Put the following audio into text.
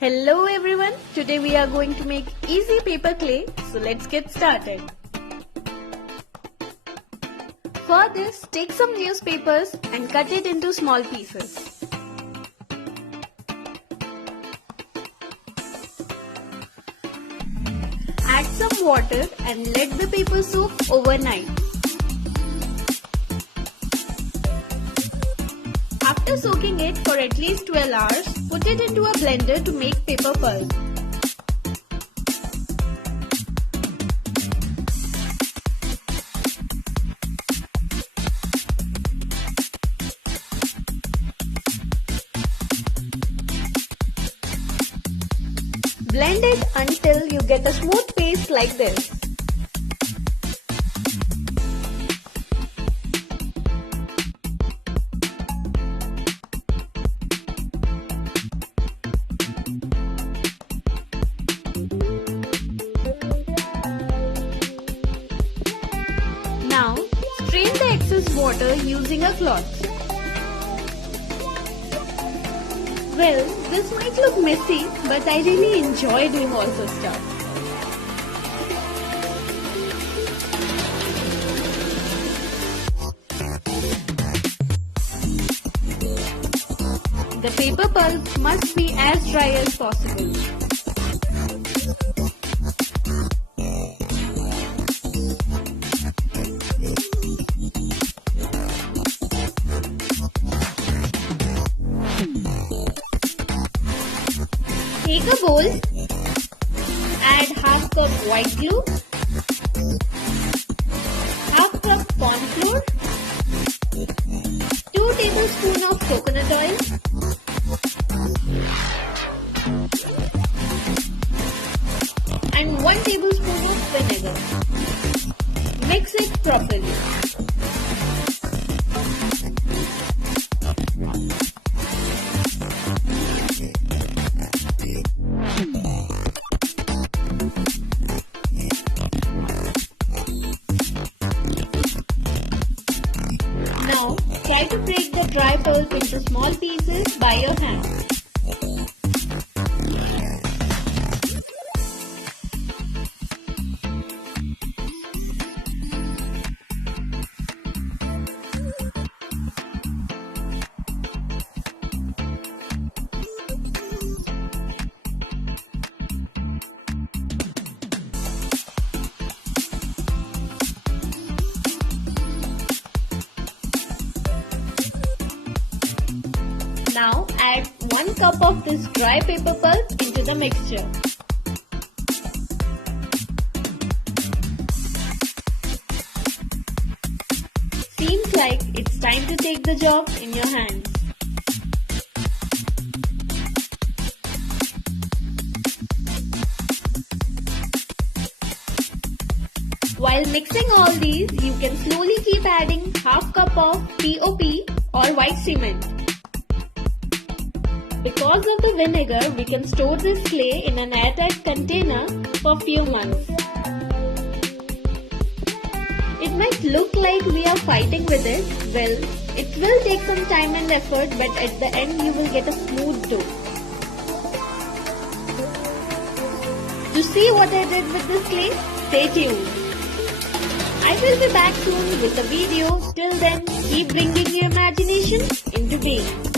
Hello everyone, today we are going to make easy paper clay, so let's get started. For this, take some newspapers and cut it into small pieces. Add some water and let the paper soak overnight. After soaking it for at least 12 hours, put it into a blender to make paper pulp. Blend it until you get a smooth paste like this. Now, strain the excess water using a cloth. Well, this might look messy, but I really enjoy doing all this stuff. The paper pulp must be as dry as possible. Take a bowl, add half cup white glue, half cup corn flour, 2 tablespoons of coconut oil, and 1 tablespoon of vinegar. Mix it properly. Now, try to break the dry pulp into small pieces by your hand. Now add 1 cup of this dry paper pulp into the mixture. Seems like it's time to take the job in your hands. While mixing all these, you can slowly keep adding half cup of POP or white cement. Because of the vinegar, we can store this clay in an airtight container for a few months. It might look like we are fighting with it. Well, it will take some time and effort, but at the end you will get a smooth dough. To see what I did with this clay, stay tuned. I will be back soon with a video. Till then, keep bringing your imagination into being.